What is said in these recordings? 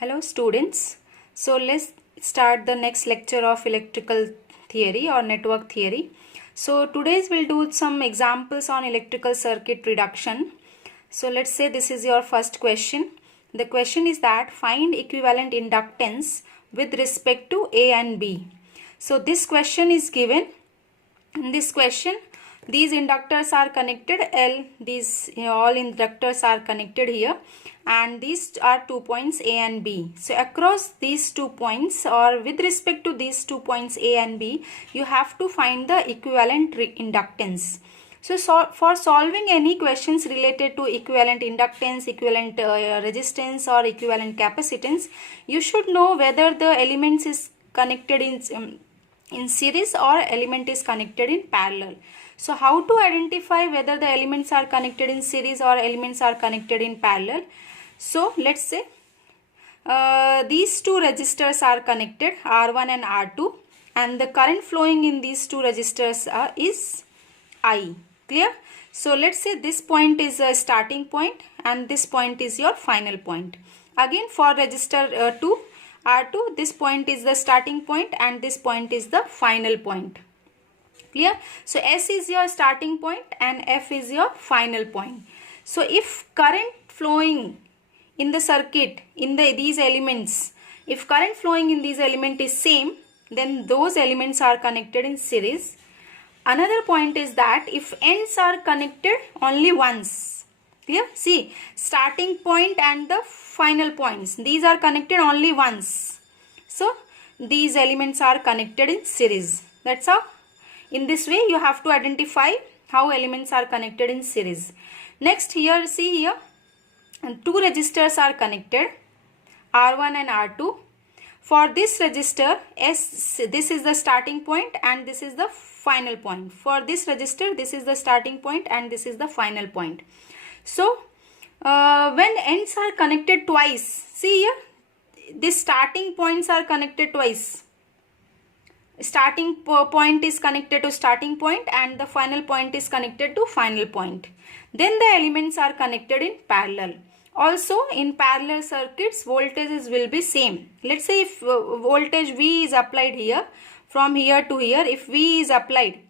Hello students. So let's start the next lecture of electrical theory or network theory. So today's we'll do some examples on electrical circuit reduction. So let's say this is your first question. The question is that find equivalent inductance with respect to A and B. So this question is given. In this question, these inductors are connected L, these all inductors are connected here, and these are 2 points A and B. So across these 2 points, or with respect to these 2 points A and B, you have to find the equivalent inductance. So for solving any questions related to equivalent inductance, equivalent resistance or equivalent capacitance, you should know whether the elements is connected in series or element is connected in parallel. So how to identify whether the elements are connected in series or elements are connected in parallel? So let's say these two resistors are connected, R1 and R2, and the current flowing in these two resistors is I. Clear? So let's say this point is a starting point and this point is your final point. Again, for resistor 2 R2, this point is the starting point and this point is the final point. Clear? So S is your starting point and F is your final point. So if current flowing in the circuit in these elements, if current flowing in these elements is same, then those elements are connected in series. Another point is that if ends are connected only once. Clear? See, starting point and the final points, these are connected only once. So these elements are connected in series. That's how. In this way you have to identify how elements are connected in series. Next, here see here, two resistors are connected, R1 and R2. For this resistor S, this is the starting point and this is the final point. For this resistor, this is the starting point and this is the final point. So when ends are connected twice, see here, these starting points are connected twice. Starting point is connected to starting point and the final point is connected to final point. Then the elements are connected in parallel. Also in parallel circuits, voltages will be same. Let's say if voltage V is applied here, from here to here, if V is applied,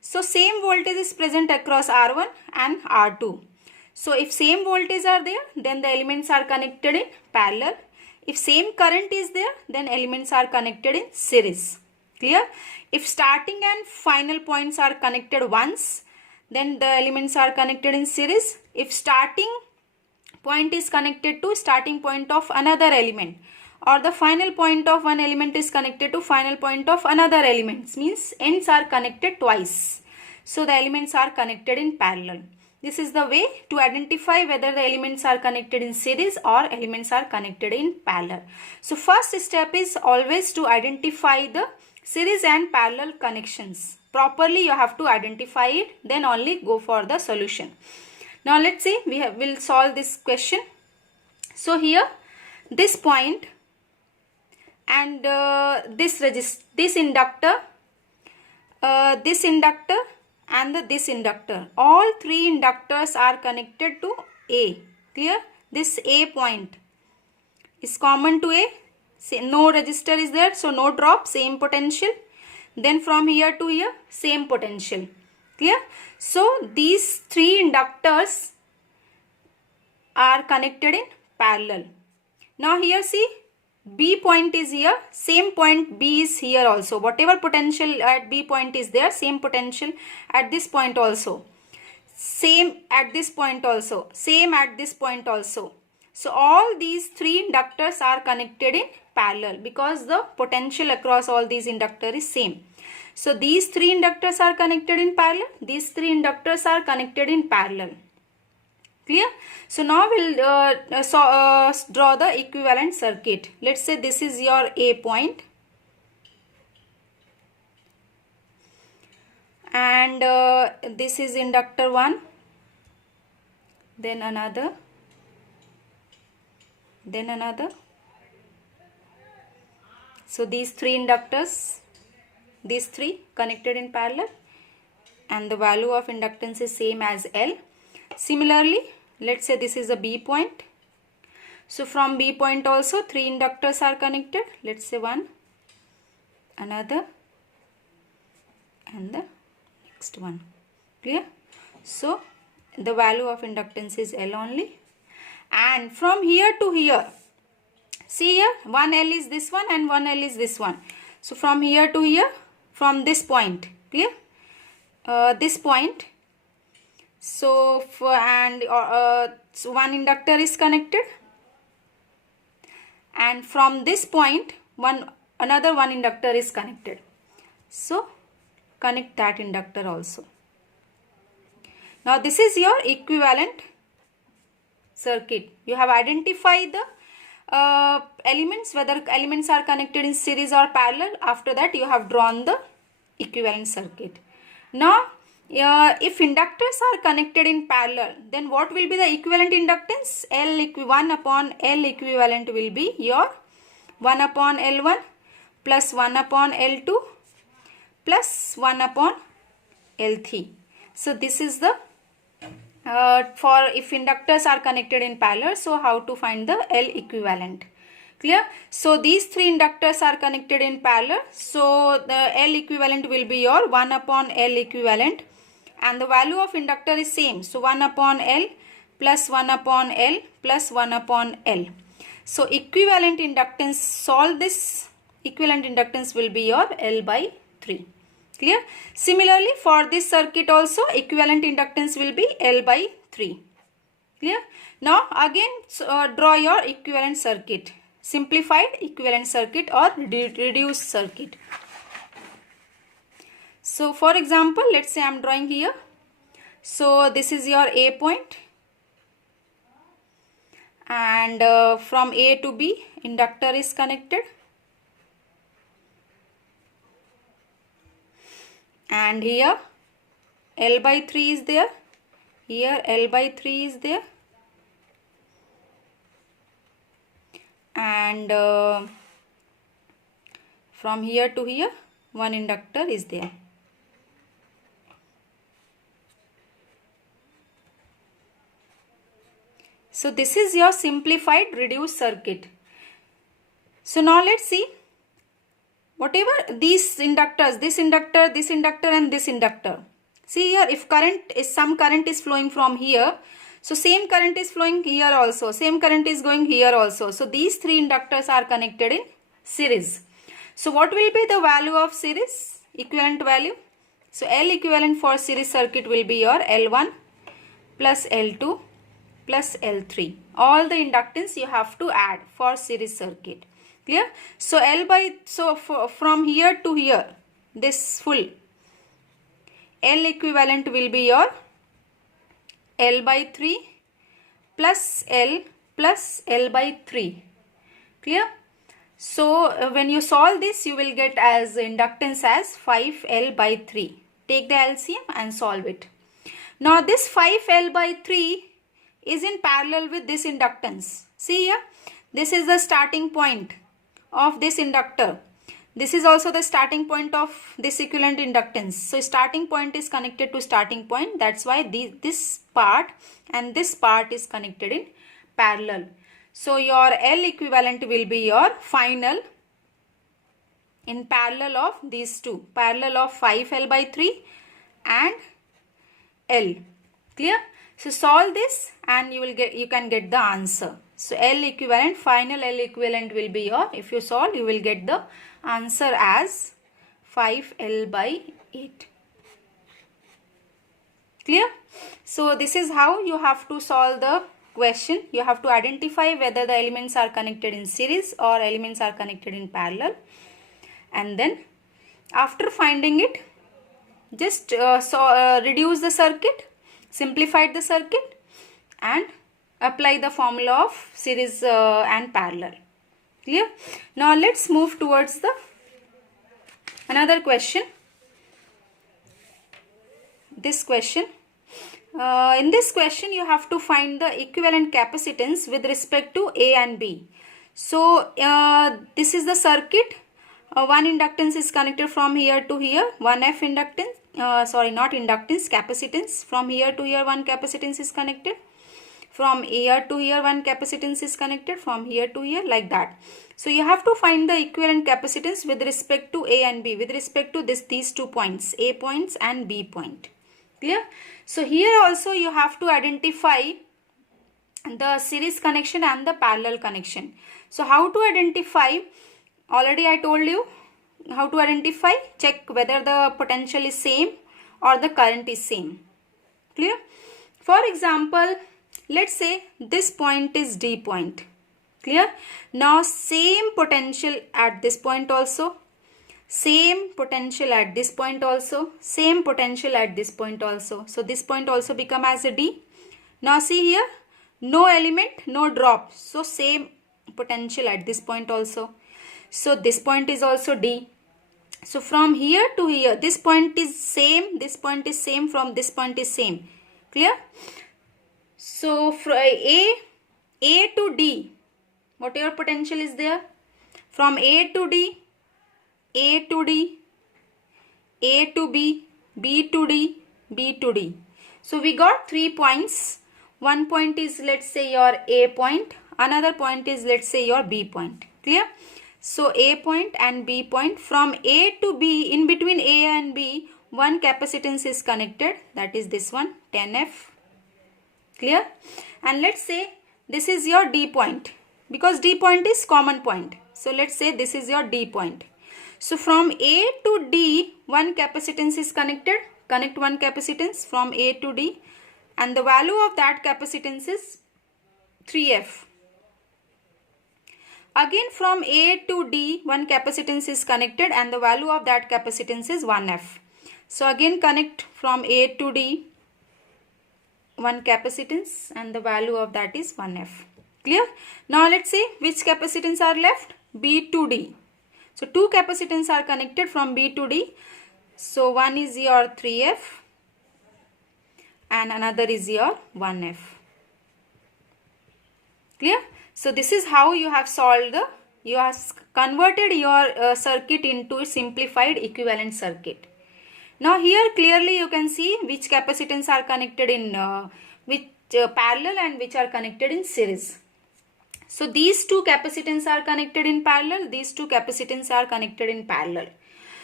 so same voltage is present across R1 and R2. So if same voltage are there, then the elements are connected in parallel. If same current is there, then elements are connected in series. Clear? If starting and final points are connected once, then the elements are connected in series. If starting point is connected to starting point of another element, or the final point of one element is connected to final point of another element, means ends are connected twice. So the elements are connected in parallel. This is the way to identify whether the elements are connected in series or elements are connected in parallel. So first step is always to identify the series and parallel connections. Properly you have to identify it, then only go for the solution. Now let's see, we'll solve this question. So here this point and this inductor, this inductor and this inductor, all three inductors are connected to A. Clear? This A point is common to A. No resistor is there, so no drop, same potential. Then from here to here, same potential. Clear? So these three inductors are connected in parallel. Now here see, B point is here, same point B is here also. Whatever potential at B point is there, same potential at this point also. Same at this point also, same at this point also. So all these three inductors are connected in parallel because the potential across all these inductors is same. So these three inductors are connected in parallel, these three inductors are connected in parallel. Clear? So now we'll draw the equivalent circuit. Let's say this is your A point and this is inductor 1, then another, then another. So these three inductors, these three connected in parallel, and the value of inductance is same as L. Similarly, let's say this is a B point. So from B point also 3 inductors are connected. Let's say one, another, and the next one. Clear? So the value of inductance is L only. And from here to here, see here, one L is this one and one L is this one. So from here to here, from this point, clear? This point. So so one inductor is connected, and from this point another one inductor is connected. So connect that inductor also. Now this is your equivalent circuit. You have identified the elements, whether elements are connected in series or parallel. After that you have drawn the equivalent circuit. Now if inductors are connected in parallel, then what will be the equivalent inductance? 1 upon L equivalent will be your 1 upon L1 plus 1 upon L2 plus 1 upon L3. So this is the for if inductors are connected in parallel, so how to find the L equivalent. Clear? So these three inductors are connected in parallel, so the L equivalent will be your 1 upon L equivalent, and the value of inductor is same. So 1 upon L plus 1 upon L plus 1 upon L. So equivalent inductance, solve this, equivalent inductance will be your L by 3. Clear? Similarly for this circuit also equivalent inductance will be L by 3. Clear? Now again draw your equivalent circuit, simplified equivalent circuit or reduced circuit. So for example, let's say I am drawing here. So this is your A point, and from A to B inductor is connected, and here L by 3 is there, here L by 3 is there, and from here to here one inductor is there. So this is your simplified reduced circuit. So now let's see, whatever these inductors, this inductor, this inductor and this inductor. See here, if some current is flowing from here, so same current is flowing here also, same current is going here also. So these three inductors are connected in series. So what will be the value of series, equivalent value? So L equivalent for series circuit will be your L1 plus L2 plus L3. All the inductance you have to add for series circuit. Clear? So from here to here, this full L equivalent will be your L by 3 plus L by 3. Clear? So when you solve this, you will get as inductance as 5L by 3. Take the LCM and solve it. Now this 5L by 3 is in parallel with this inductance. See here, this is the starting point of this inductor. This is also the starting point of this equivalent inductance. So starting point is connected to starting point. That's why this part and this part is connected in parallel. So your L equivalent will be your final in parallel of these two, parallel of 5L by 3 and L. Clear? So solve this and you can get the answer. So L equivalent, final L equivalent will be your, if you solve, you will get the answer as 5L by 8. Clear? So this is how you have to solve the question. You have to identify whether the elements are connected in series or elements are connected in parallel. And then after finding it, just reduce the circuit, simplify the circuit and apply the formula of series and parallel. Clear? Now let's move towards the another question. This question. In this question you have to find the equivalent capacitance with respect to A and B. So this is the circuit. One inductance is connected from here to here, one F inductance, sorry, not inductance, capacitance. From here to here one capacitance is connected. From here to here one capacitance is connected, from here to here, like that. So you have to find the equivalent capacitance with respect to A and B, with respect to these 2 points, A points and B point. Clear? So here also you have to identify the series connection and the parallel connection. So how to identify? Already I told you how to identify. Check whether the potential is same or the current is same. Clear? For example, let's say this point is D point. Clear? Now same potential at this point also, same potential at this point also, same potential at this point also. So this point also become as a D. Now see here, no element, no drop. So same potential at this point also. So this point is also D. So from here to here, this point is same, this point is same, from this point is same. Clear? So from A to D, whatever potential is there, from A to D, A to D, A to B, B to D, B to D. So we got 3 points. One point is, let's say, your A point, another point is, let's say, your B point. Clear? So A point and B point, from A to B, in between A and B, one capacitance is connected, that is this one, 10F. Clear? And let's say this is your D point, because D point is common point. So let's say this is your D point. So from A to D, one capacitance is connected. Connect one capacitance from A to D, and the value of that capacitance is 3F. Again from A to D, one capacitance is connected and the value of that capacitance is 1F. So again connect from A to D, one capacitance, and the value of that is 1F. Clear? Now let's see which capacitance are left. B to D. So 2 capacitance are connected from B to D. So one is your 3F and another is your 1F. Clear? So this is how you have solved you have converted your circuit into a simplified equivalent circuit. Now here clearly you can see which capacitance are connected in parallel and which are connected in series. So these 2 capacitance are connected in parallel, these 2 capacitance are connected in parallel.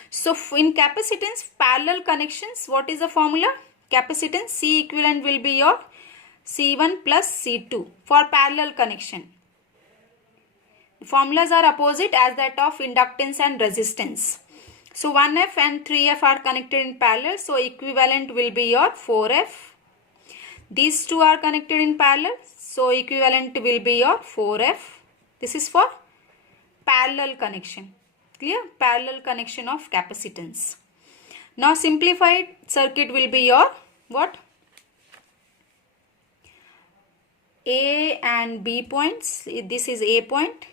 So in capacitance parallel connections, what is the formula? Capacitance C equivalent will be your C1 plus C2 for parallel connection. The formulas are opposite as that of inductance and resistance. So 1F and 3F are connected in parallel, so equivalent will be your 4F. These 2 are connected in parallel, so equivalent will be your 4F. This is for parallel connection. Clear? Parallel connection of capacitance. Now simplified circuit will be your what? A and B points. This is A point.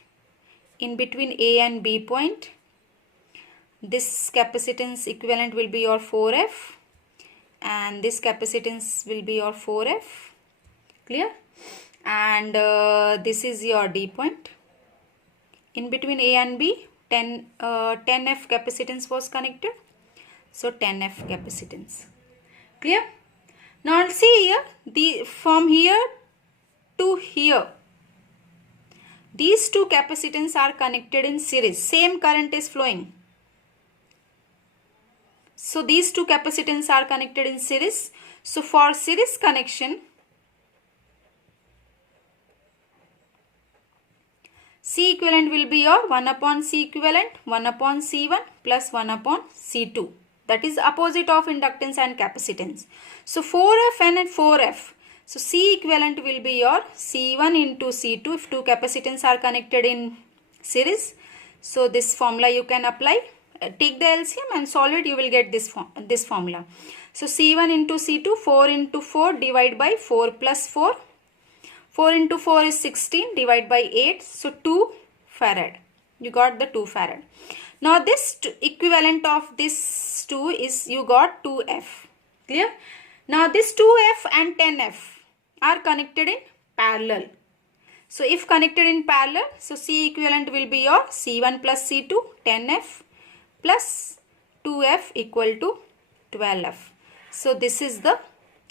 In between A and B point, this capacitance equivalent will be your 4F and this capacitance will be your 4F. Clear? And this is your D point. In between A and B, 10F capacitance was connected. So 10F capacitance. Clear? Now see here, from here to here, these 2 capacitance are connected in series. Same current is flowing. So these 2 capacitance are connected in series. So for series connection, C equivalent will be your 1 upon C equivalent, 1 upon C1 plus 1 upon C2. That is opposite of inductance and capacitance. So 4F and 4F. So C equivalent will be your C1 into C2 if 2 capacitance are connected in series. So this formula you can apply. Take the LCM and solve it, you will get this formula. So C1 into C2, 4 into 4 divide by 4 plus 4. 4 into 4 is 16, divide by 8. So 2 farad. You got the 2 farad. Now this equivalent of this 2 is you got 2F. Clear? Now this 2F and 10F are connected in parallel. So if connected in parallel, so C equivalent will be your C1 plus C2, 10F plus 2F equal to 12F. So this is the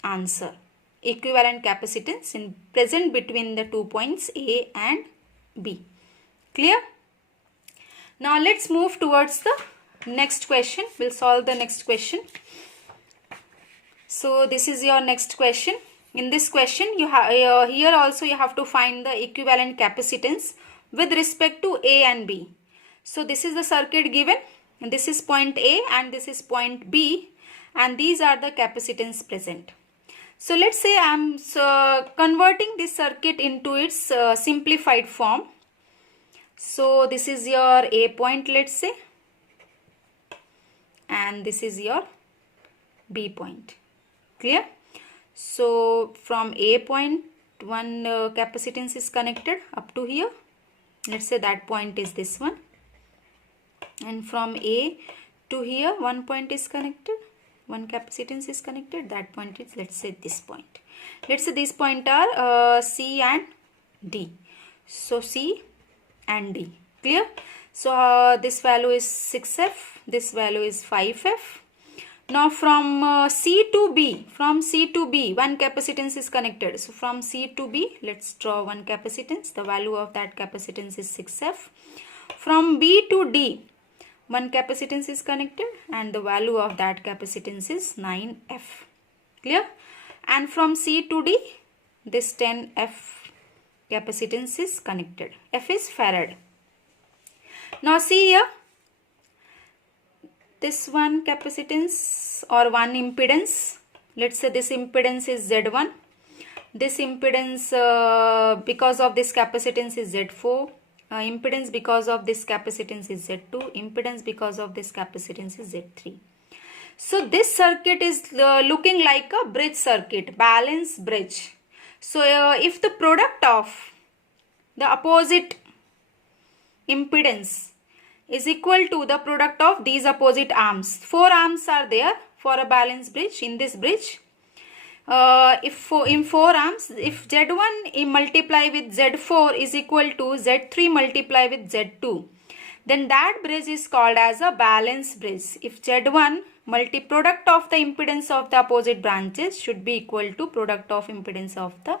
answer. equivalent capacitance in present between the 2 points A and B. Clear? Now let's move towards the next question. We'll solve the next question. So this is your next question. In this question, you have here also you have to find the equivalent capacitance with respect to A and B. So this is the circuit given, and this is point A and this is point B, and these are the capacitance present. So let's say I am converting this circuit into its simplified form. So this is your A point, let's say, and this is your B point. Clear? So from A point, one capacitance is connected up to here. Let's say that point is this one. And from A to here, one point is connected. One capacitance is connected. That point is, let's say, this point. Let's say these points are C and D. So C and D. Clear? So this value is 6F. This value is 5F. Now from C to B, one capacitance is connected. So from C to B, let's draw one capacitance. The value of that capacitance is 6F. From B to D, one capacitance is connected and the value of that capacitance is 9F. Clear? And from C to D, this 10F capacitance is connected. F is farad. Now see here. This one capacitance or one impedance, let's say this impedance is Z1. This impedance because of this capacitance is Z4. Impedance because of this capacitance is Z2. Impedance because of this capacitance is Z3. So this circuit is looking like a bridge circuit, balanced bridge. So if the product of the opposite impedance is equal to the product of these opposite arms. 4 arms are there for a balanced bridge in this bridge. In 4 arms, if Z1 multiply with Z4 is equal to Z3 multiply with Z2, then that bridge is called as a balanced bridge. If Z1 product of the impedance of the opposite branches should be equal to product of impedance of the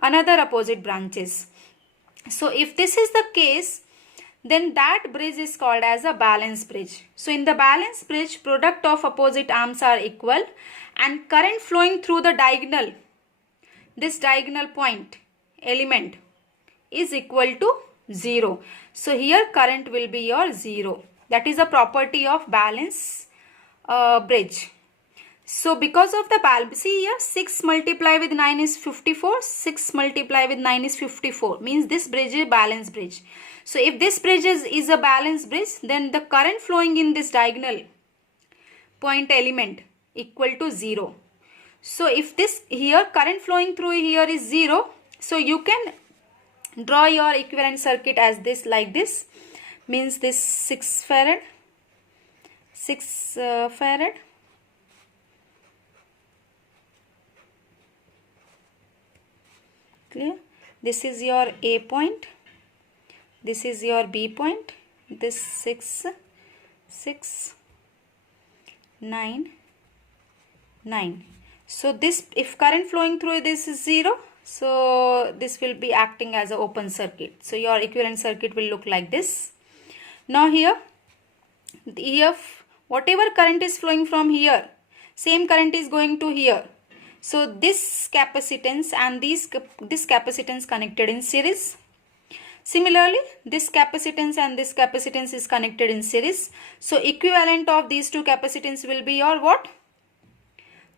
another opposite branches. So if this is the case, then that bridge is called as a balanced bridge. So in the balanced bridge, product of opposite arms are equal and current flowing through the diagonal, this diagonal point element is equal to 0. So here current will be your 0. That is a property of balanced bridge. So because of the balance, see here 6 multiply with 9 is 54, 6 multiply with 9 is 54, means this bridge is a balanced bridge. So if this bridge is a balanced bridge, then the current flowing in this diagonal point element equal to 0. So if this here current flowing through here is 0, so you can draw your equivalent circuit as this, like this, means this 6 farad, clear? This is your A point, this is your B point, this 6, 9, 9. So this, if current flowing through this is 0, so this will be acting as an open circuit. So your equivalent circuit will look like this. Now here whatever current is flowing from here, same current is going to here. So this capacitance and this capacitance connected in series. Similarly, this capacitance and this capacitance is connected in series. So equivalent of these two capacitance will be your what?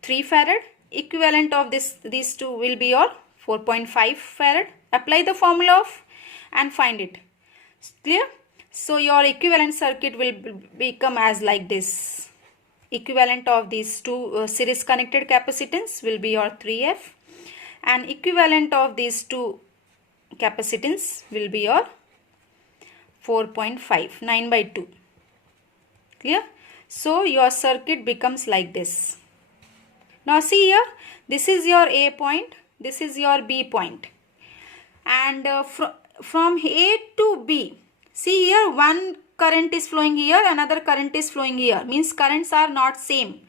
3 farad. Equivalent of these two will be your 4.5 farad. Apply the formula of and find it. Clear? So your equivalent circuit will become as like this. Equivalent of these two series connected capacitance will be your 3F, and equivalent of these two capacitance will be your 4.5, 9 by 2. Clear? So your circuit becomes like this. Now see here, this is your A point, this is your B point, and from A to B, see here one current is flowing here, another current is flowing here, means currents are not same,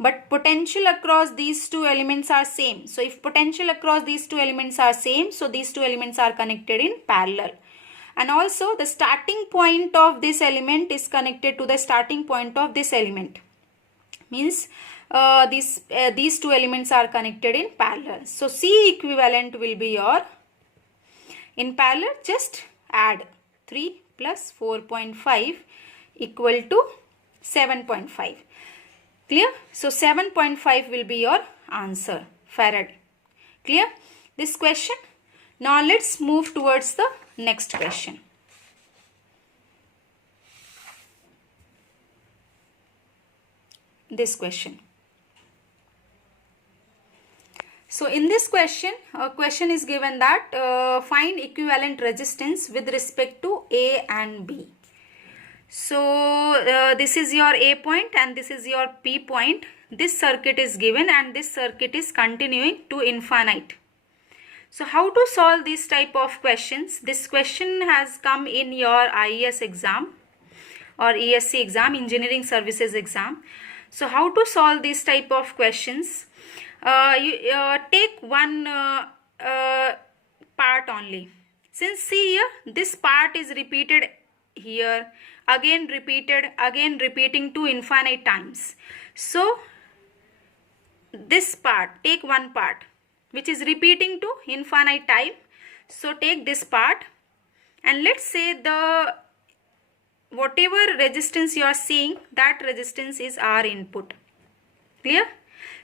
but potential across these two elements are same. So if potential across these two elements are same, so these two elements are connected in parallel. And also the starting point of this element is connected to the starting point of this element. Means these two elements are connected in parallel. So C equivalent will be your, in parallel, just add 3 plus 4.5 equal to 7.5. Clear? So 7.5 will be your answer, farad. Clear this question? Now let's move towards the next question. This question. So in this question, a question is given that find equivalent resistance with respect to A and B. So this is your A point and this is your P point. This circuit is given and this circuit is continuing to infinite. So how to solve these type of questions? This question has come in your IES exam or ESC exam, engineering services exam. So how to solve these type of questions? You take one part only. Since see here, this part is repeated here, again repeating to infinite times. So this part, take one part which is repeating to infinite time. So take this part and let's say the whatever resistance you are seeing, that resistance is R input. Clear?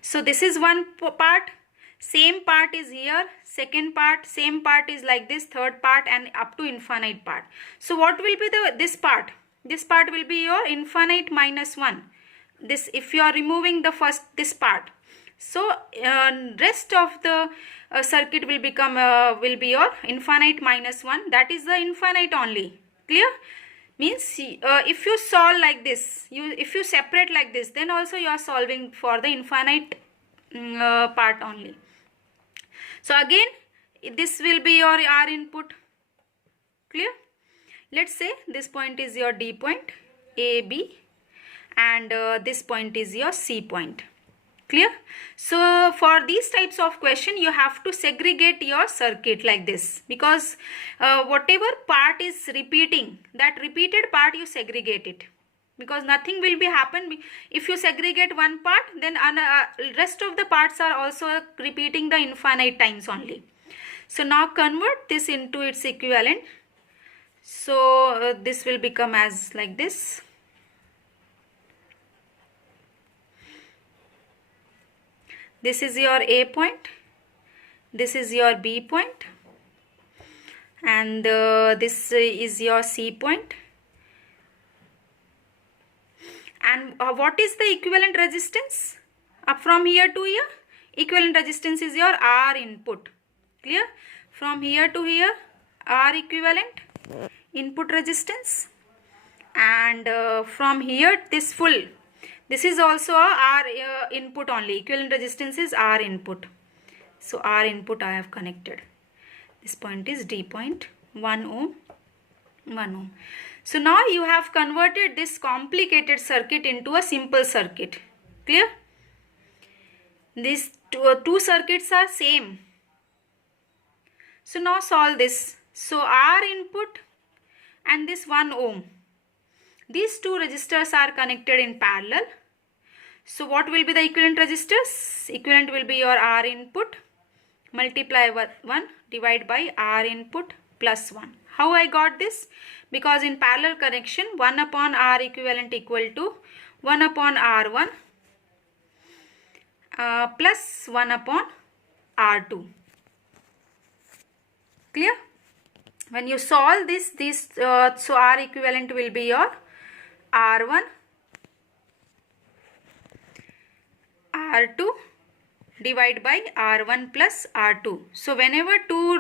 So this is one part, same part is here, second part, same part is like this, third part, and up to infinite part. So what will be this part? This part will be your infinite minus 1. This, if you are removing the first this part, so rest of the circuit will become will be your infinite minus 1. That is the infinite only. Clear? Means if you solve like this, if you separate like this, then also you are solving for the infinite part only. So again this will be your R input. Clear? Let's say this point is your D point, A, B, and this point is your C point. Clear? So for these types of question you have to segregate your circuit like this, because whatever part is repeating, that repeated part you segregate it, because nothing will be happen. If you segregate one part, then rest of the parts are also repeating the infinite times only. So now convert this into its equivalent. So this will become as like this. This is your A point, this is your B point, and this is your C point. And what is the equivalent resistance? Up from here to here, equivalent resistance is your R input. Clear? From here to here, R equivalent input resistance, and from here this full, this is also R input only. Equivalent resistance is R input. So R input I have connected. This point is D point, 1 ohm, 1 ohm. So now you have converted this complicated circuit into a simple circuit. Clear? These two circuits are same. So now solve this. So R input and this 1 ohm. These two resistors are connected in parallel. So what will be the equivalent resistors? Equivalent will be your R input multiply 1 divided by R input plus 1. How I got this? Because in parallel connection 1 upon R equivalent equal to 1 upon R1 plus 1 upon R2. Clear? When you solve this, so R equivalent will be your R1, R2 divided by R1 plus R2. So whenever two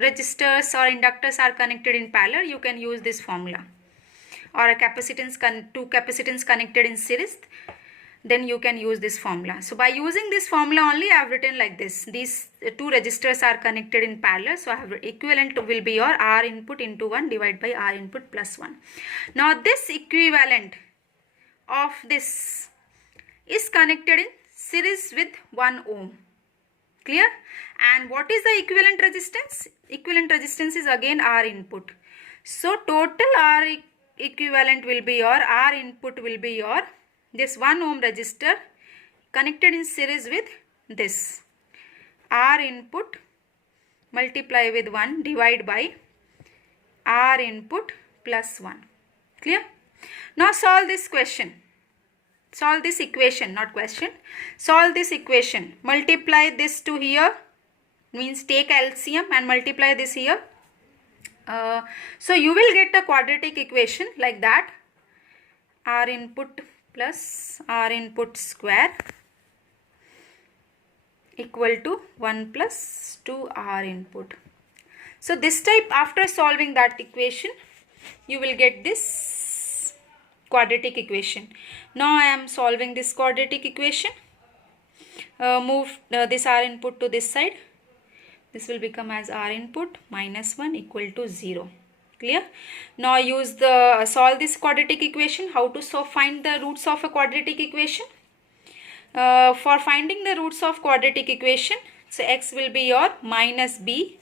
resistors or inductors are connected in parallel, you can use this formula. Or a capacitance, two capacitance connected in series, then you can use this formula. So by using this formula only, I have written like this. These two resistors are connected in parallel. So I have equivalent will be your R input into 1 divided by R input plus 1. Now this equivalent of this is connected in series with 1 ohm. Clear? And what is the equivalent resistance? Equivalent resistance is again R input. So total R equivalent will be your R input will be your this 1 ohm resistor connected in series with this. R input multiply with 1 divide by R input plus 1. Clear? Now solve this question. Solve this equation, not question. Solve this equation. Multiply this to here, means take LCM and multiply this here. So you will get a quadratic equation like that. R input plus R input square equal to 1 plus 2 R input. So this type, after solving that equation, you will get this quadratic equation. Now I am solving this quadratic equation. Move this R input to this side. This will become as R input minus 1 equal to 0. Clear? Now use the solve this quadratic equation. How to find the roots of a quadratic equation? For finding the roots of quadratic equation, so x will be your minus b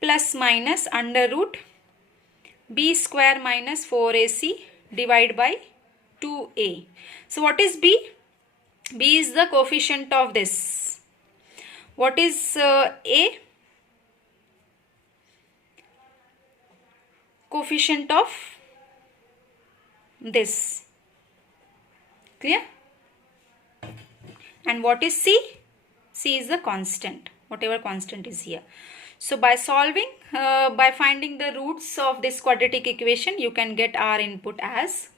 plus minus under root b square minus 4ac divided by 2a. So what is b? B is the coefficient of this. What is a? Coefficient of this. Clear? And what is c? C is the constant, whatever constant is here. So by solving, by finding the roots of this quadratic equation, you can get R input as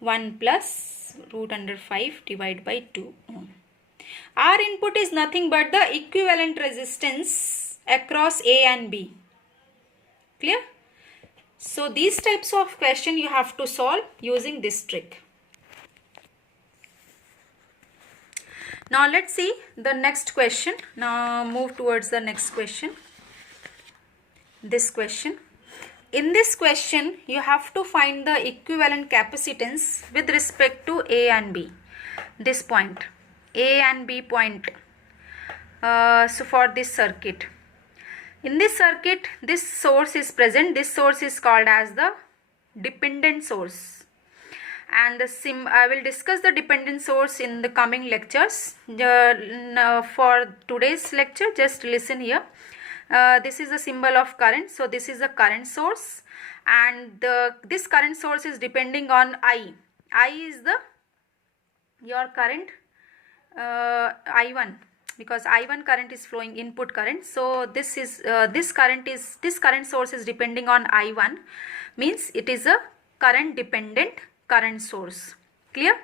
1 plus root under 5 divided by 2 ohm. R input is nothing but the equivalent resistance across A and B. Clear? So these types of question you have to solve using this trick. Now let's see the next question. Now move towards the next question. This question. In this question, you have to find the equivalent capacitance with respect to A and B. This point, A and B point. So for this circuit. In this circuit, this source is present. This source is called as the dependent source. And I will discuss the dependent source in the coming lectures. For today's lecture, just listen here. This is the symbol of current. So this is the current source, and this current source is depending on I. I is your current I1, because I1 current is flowing input current. So this current source is depending on I1, means it is a current dependent current source. Clear?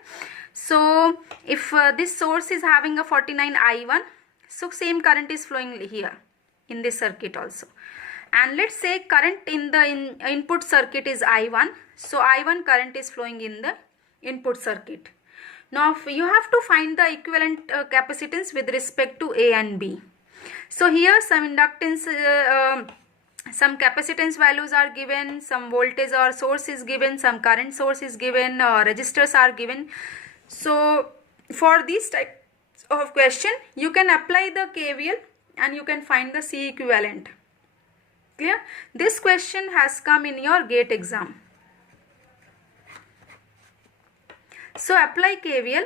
So if this source is having a 49 I1, so same current is flowing here in this circuit also. And let's say current in the input circuit is I1, so I1 current is flowing in the input circuit. Now you have to find the equivalent capacitance with respect to A and B. So here some inductance, some capacitance values are given, some voltage or source is given, some current source is given, resistors are given. So for these types of question, you can apply the KVL and you can find the C equivalent. Clear? This question has come in your GATE exam. So apply KVL.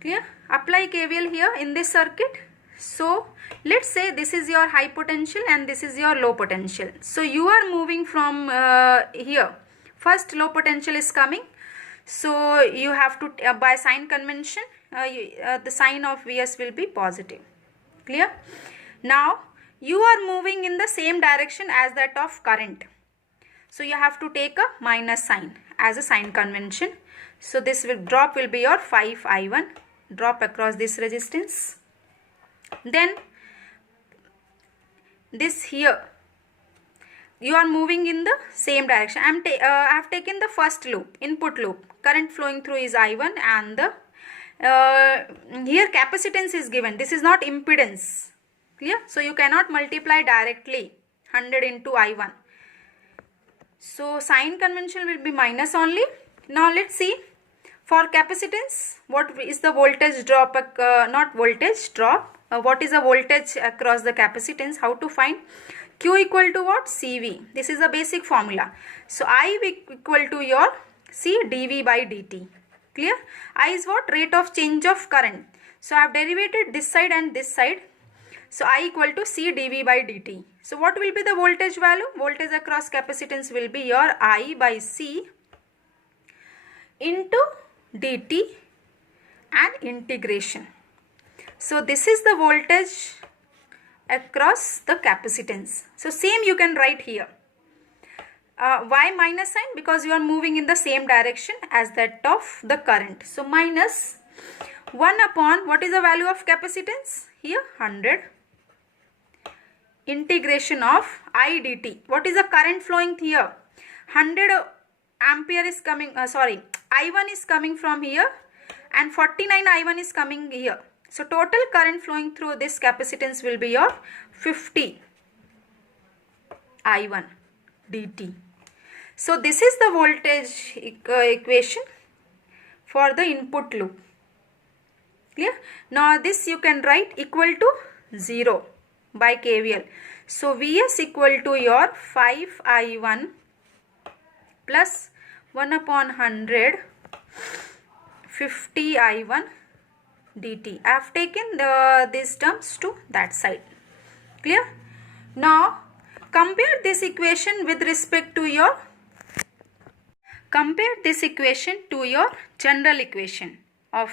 Clear? Apply KVL here in this circuit. So let's say this is your high potential and this is your low potential. So you are moving from here. First low potential is coming. So you have to, by sign convention, the sign of Vs will be positive. Clear? Now you are moving in the same direction as that of current. So you have to take a minus sign as a sign convention. So this drop will be your 5I1, drop across this resistance. Then this here, you are moving in the same direction. I have taken the first loop, input loop. Current flowing through is I1, and the here capacitance is given. This is not impedance. Clear? So you cannot multiply directly 100 into I1. So sign convention will be minus only. Now let's see for capacitance what is the voltage drop, not voltage drop, what is the voltage across the capacitance, how to find. Q equal to what? CV. This is a basic formula. So I equal to your C dV by dt. Clear? I is what? Rate of change of current. So I have derivated this side and this side. So I equal to C dV by dt. So what will be the voltage value? Voltage across capacitance will be your I by C into dt and integration. So this is the voltage across the capacitance. So same you can write here. Why minus sign? Because you are moving in the same direction as that of the current. So minus 1 upon, what is the value of capacitance? Here 100. Integration of I dt. What is the current flowing here? 100 ampere is coming, I1 is coming from here and 49 I1 is coming here. So total current flowing through this capacitance will be your 50 I1 dt. So this is the voltage equation for the input loop. Clear? Now this you can write equal to 0 by KVL. So Vs equal to your 5 I1 plus 1 upon 100 50 I1 dt. I have taken these terms to that side. Clear? Now compare this equation with respect to your general equation of.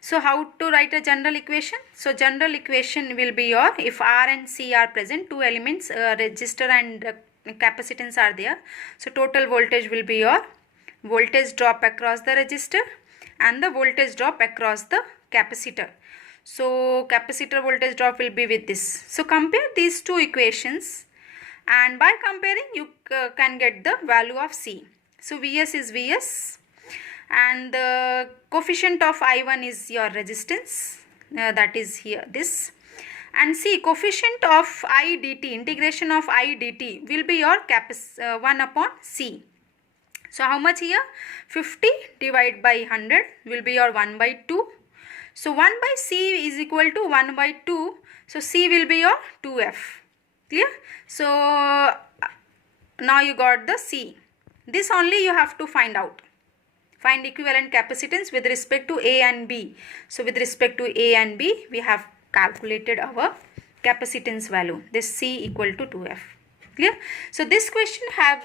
So how to write a general equation? So general equation will be your, if R and C are present, two elements, resistor and capacitance are there. So total voltage will be your voltage drop across the resistor and the voltage drop across the capacitor. So capacitor voltage drop will be with this. So compare these two equations and by comparing you can get the value of C. So Vs is Vs and the coefficient of I1 is your resistance, that is here this, and C coefficient of I dt, integration of I dt will be your 1 upon C. So how much here? 50 divided by 100 will be your 1 by 2. So 1 by C is equal to 1 by 2. So C will be your 2F. Clear? So now you got the C. This only you have to find out. Find equivalent capacitance with respect to A and B. So with respect to A and B, we have calculated our capacitance value. This C equal to 2F. Clear? So this question had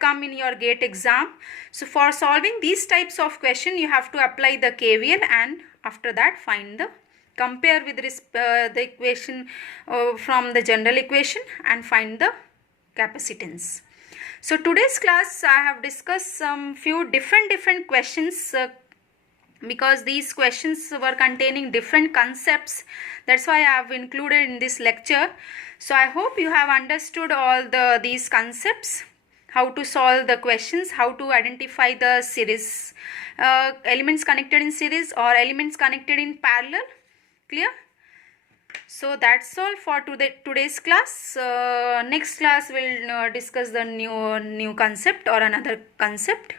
come in your GATE exam. So for solving these types of question, you have to apply the KVL and after that find the, compare with the equation from the general equation and find the capacitance. So today's class I have discussed some few different questions because these questions were containing different concepts. That's why I have included in this lecture. So I hope you have understood all these concepts, how to solve the questions, how to identify the series, elements connected in series or elements connected in parallel. Clear? So that's all for today's class. Next class we'll discuss the new concept or another concept.